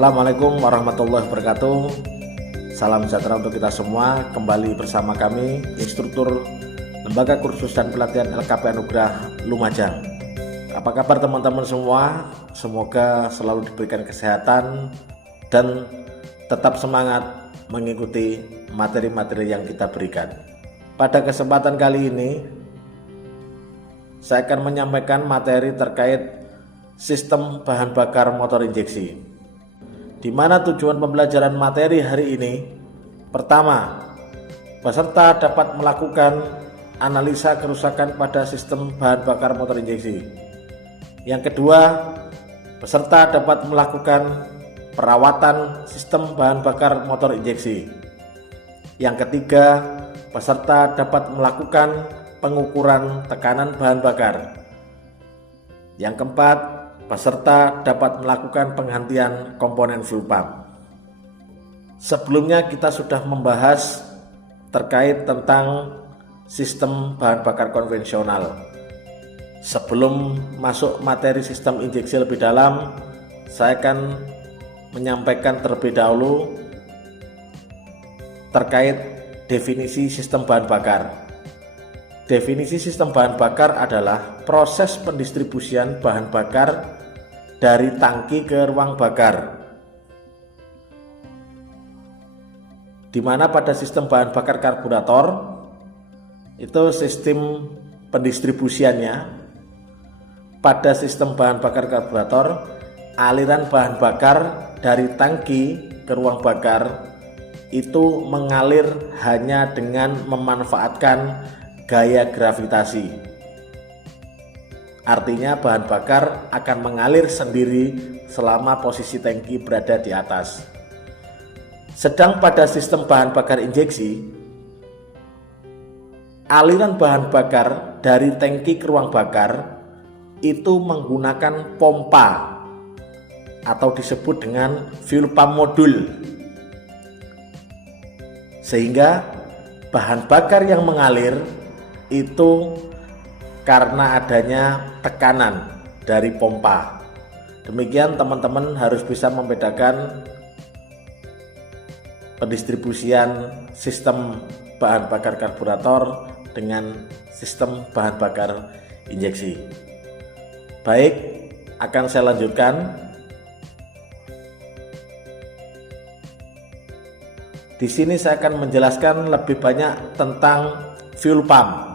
Assalamualaikum warahmatullahi wabarakatuh. Salam sejahtera untuk kita semua. Kembali bersama kami, instruktur Lembaga Kursus dan Pelatihan LKP Anugerah Lumajang. Apa kabar teman-teman semua? Semoga selalu diberikan kesehatan dan tetap semangat mengikuti materi-materi yang kita berikan. Pada kesempatan kali ini, saya akan menyampaikan materi terkait sistem bahan bakar motor injeksi, di mana tujuan pembelajaran materi hari ini: pertama, peserta dapat melakukan analisa kerusakan pada sistem bahan bakar motor injeksi. Yang kedua, peserta dapat melakukan perawatan sistem bahan bakar motor injeksi. Yang ketiga, peserta dapat melakukan pengukuran tekanan bahan bakar. Yang keempat, peserta dapat melakukan penggantian komponen fuel pump. Sebelumnya kita sudah membahas terkait tentang sistem bahan bakar konvensional. Sebelum masuk materi sistem injeksi lebih dalam, saya akan menyampaikan terlebih dahulu terkait definisi sistem bahan bakar. Definisi sistem bahan bakar adalah proses pendistribusian bahan bakar dari tangki ke ruang bakar, di mana pada sistem bahan bakar karburator itu sistem pendistribusiannya. Pada sistem bahan bakar karburator, aliran bahan bakar dari tangki ke ruang bakar itu mengalir hanya dengan memanfaatkan gaya gravitasi. Artinya bahan bakar akan mengalir sendiri selama posisi tangki berada di atas. Sedang pada sistem bahan bakar injeksi, aliran bahan bakar dari tangki ke ruang bakar itu menggunakan pompa atau disebut dengan fuel pump modul. Sehingga bahan bakar yang mengalir itu karena adanya tekanan dari pompa. Demikian teman-teman harus bisa membedakan pendistribusian sistem bahan bakar karburator dengan sistem bahan bakar injeksi. Baik, akan saya lanjutkan. Di sini saya akan menjelaskan lebih banyak tentang fuel pump,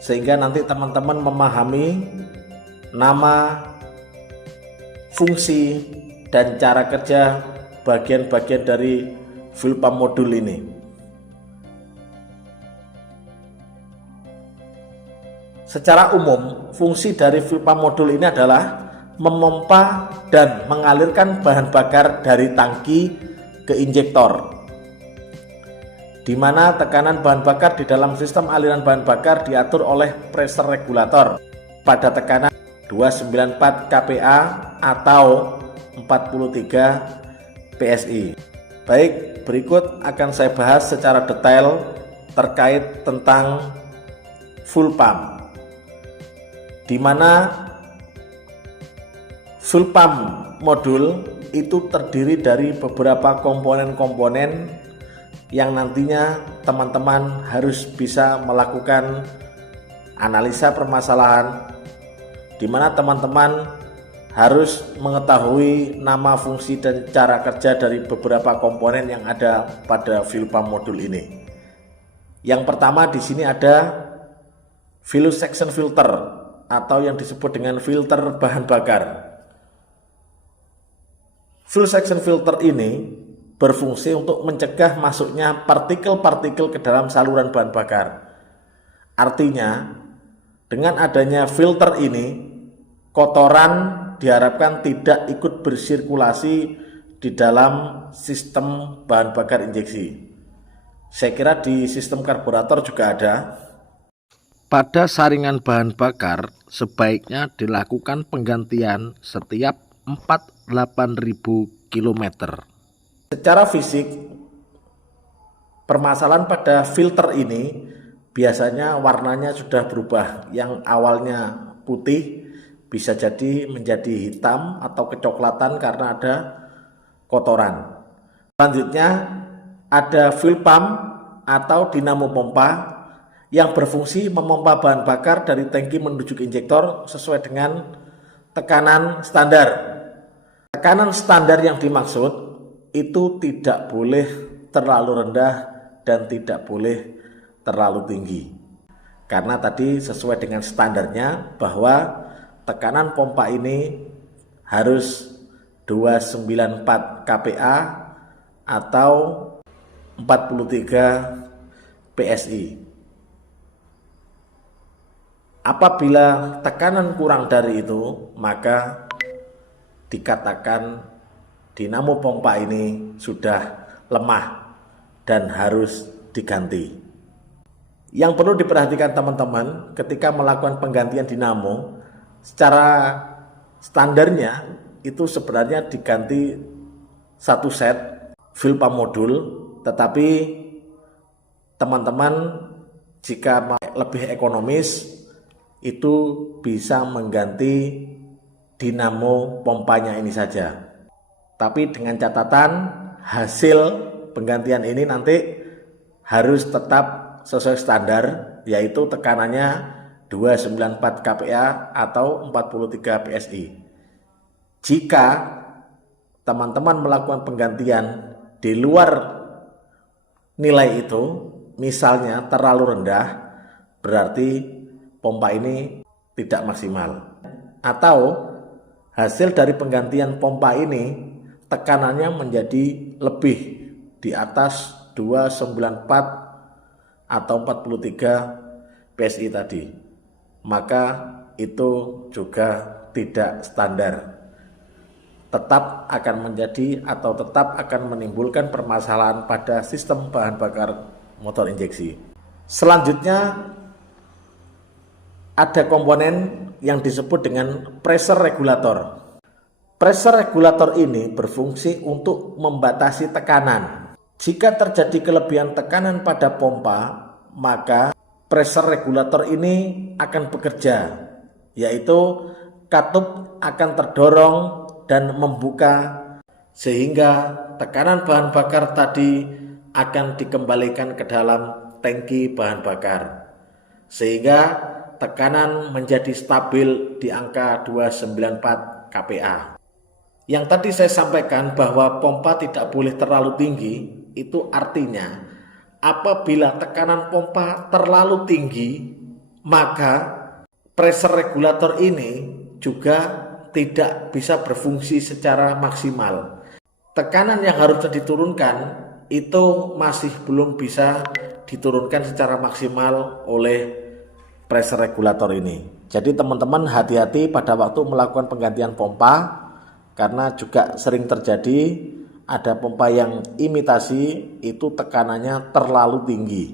sehingga nanti teman-teman memahami nama, fungsi, dan cara kerja bagian-bagian dari fuel pump modul ini. Secara umum, fungsi dari fuel pump modul ini adalah memompa dan mengalirkan bahan bakar dari tangki ke injektor, di mana tekanan bahan bakar di dalam sistem aliran bahan bakar diatur oleh pressure regulator pada tekanan 294 kPa atau 43 PSI. Baik, berikut akan saya bahas secara detail terkait tentang fuel pump, di mana fuel pump modul itu terdiri dari beberapa komponen-komponen yang nantinya teman-teman harus bisa melakukan analisa permasalahan, di mana teman-teman harus mengetahui nama, fungsi, dan cara kerja dari beberapa komponen yang ada pada fuel pump modul ini. Yang pertama di sini ada fuel section filter atau yang disebut dengan filter bahan bakar. Fuel section filter ini berfungsi untuk mencegah masuknya partikel-partikel ke dalam saluran bahan bakar. Artinya, dengan adanya filter ini, kotoran diharapkan tidak ikut bersirkulasi di dalam sistem bahan bakar injeksi. Saya kira di sistem karburator juga ada. Pada saringan bahan bakar sebaiknya dilakukan penggantian setiap 48.000 km. Secara fisik, permasalahan pada filter ini biasanya warnanya sudah berubah. Yang awalnya putih bisa jadi menjadi hitam atau kecoklatan karena ada kotoran. Selanjutnya ada fuel pump atau dinamo pompa yang berfungsi memompa bahan bakar dari tangki menuju ke injektor sesuai dengan tekanan standar. Tekanan standar yang dimaksud itu tidak boleh terlalu rendah dan tidak boleh terlalu tinggi. Karena tadi sesuai dengan standarnya bahwa tekanan pompa ini harus 294 kPa atau 43 PSI. Apabila tekanan kurang dari itu, maka dikatakan dinamo pompa ini sudah lemah dan harus diganti. Yang perlu diperhatikan teman-teman ketika melakukan penggantian dinamo, secara standarnya itu sebenarnya diganti satu set fuel pump modul, tetapi teman-teman jika lebih ekonomis itu bisa mengganti dinamo pompanya ini saja. Tapi dengan catatan hasil penggantian ini nanti harus tetap sesuai standar, yaitu tekanannya 294 kPa atau 43 PSI. Jika teman-teman melakukan penggantian di luar nilai itu, misalnya terlalu rendah, berarti pompa ini tidak maksimal. Atau hasil dari penggantian pompa ini tekanannya menjadi lebih di atas 294 atau 43 PSI tadi, maka itu juga tidak standar. Tetap akan menjadi atau tetap akan menimbulkan permasalahan pada sistem bahan bakar motor injeksi. Selanjutnya ada komponen yang disebut dengan pressure regulator. Pressure regulator ini berfungsi untuk membatasi tekanan. Jika terjadi kelebihan tekanan pada pompa, maka pressure regulator ini akan bekerja, yaitu katup akan terdorong dan membuka sehingga tekanan bahan bakar tadi akan dikembalikan ke dalam tangki bahan bakar, sehingga tekanan menjadi stabil di angka 294 kPa. Yang tadi saya sampaikan bahwa pompa tidak boleh terlalu tinggi, itu artinya apabila tekanan pompa terlalu tinggi, maka pressure regulator ini juga tidak bisa berfungsi secara maksimal. Tekanan yang harusnya diturunkan itu masih belum bisa diturunkan secara maksimal oleh pressure regulator ini. Jadi teman-teman hati-hati pada waktu melakukan penggantian pompa, karena juga sering terjadi ada pompa yang imitasi itu tekanannya terlalu tinggi.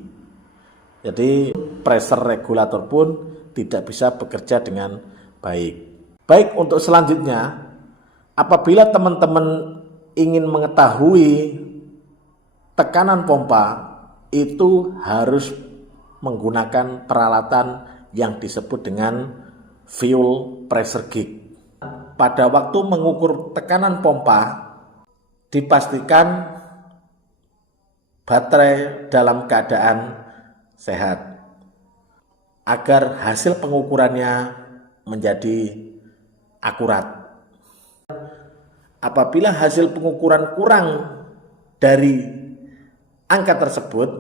Jadi pressure regulator pun tidak bisa bekerja dengan baik. Baik, untuk selanjutnya, apabila teman-teman ingin mengetahui tekanan pompa, itu harus menggunakan peralatan yang disebut dengan fuel pressure gauge. Pada waktu mengukur tekanan pompa, dipastikan baterai dalam keadaan sehat agar hasil pengukurannya menjadi akurat. Apabila hasil pengukuran kurang dari angka tersebut,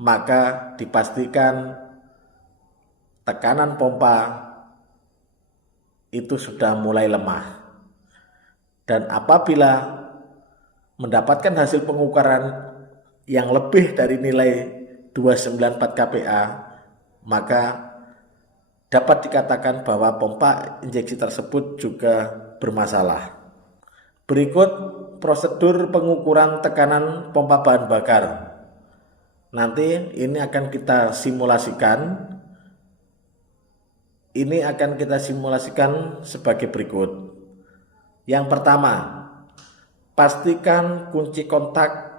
maka dipastikan tekanan pompa itu sudah mulai lemah. Dan apabila mendapatkan hasil pengukuran yang lebih dari nilai 294 kPa, maka dapat dikatakan bahwa pompa injeksi tersebut juga bermasalah. Berikut prosedur pengukuran tekanan pompa bahan bakar. Nanti ini akan kita simulasikan. Ini akan kita simulasikan sebagai berikut. Yang pertama, pastikan kunci kontak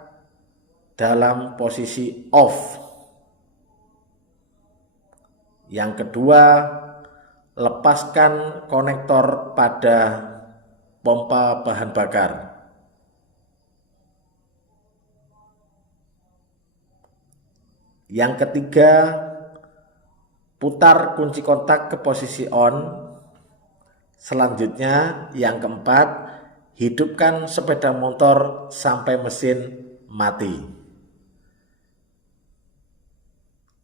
dalam posisi off. Yang kedua, lepaskan konektor pada pompa bahan bakar. Yang ketiga, putar kunci kontak ke posisi on. Selanjutnya, yang keempat, hidupkan sepeda motor sampai mesin mati.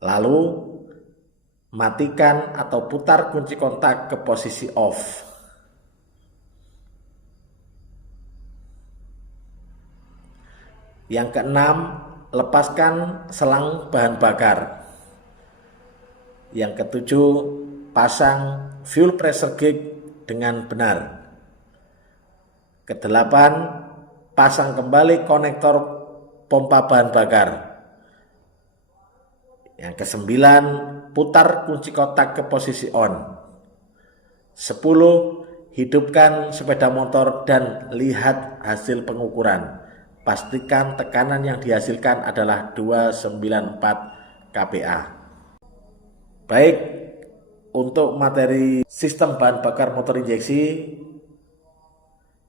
Lalu, matikan atau putar kunci kontak ke posisi off. Yang keenam, lepaskan selang bahan bakar. Yang ketujuh, pasang fuel pressure gauge dengan benar. Kedelapan, pasang kembali konektor pompa bahan bakar. Yang kesembilan, putar kunci kontak ke posisi on. 10, hidupkan sepeda motor dan lihat hasil pengukuran. Pastikan tekanan yang dihasilkan adalah 294 kPa. Baik, untuk materi sistem bahan bakar motor injeksi,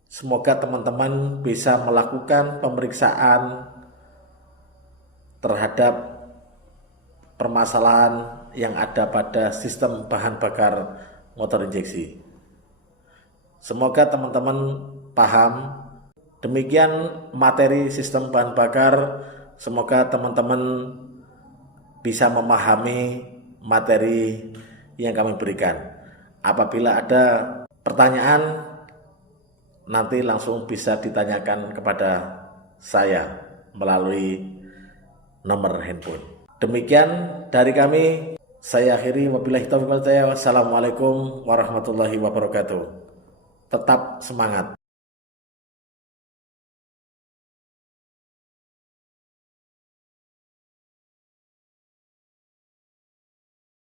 semoga teman-teman bisa melakukan pemeriksaan terhadap permasalahan yang ada pada sistem bahan bakar motor injeksi. Semoga teman-teman paham. Demikian materi sistem bahan bakar. Semoga teman-teman bisa memahami materi yang kami berikan. Apabila ada pertanyaan, nanti langsung bisa ditanyakan kepada saya melalui nomor handphone. Demikian dari kami, saya akhiri. Wabillahi taufiq wal hidayah. Wassalamualaikum warahmatullahi wabarakatuh. Tetap semangat.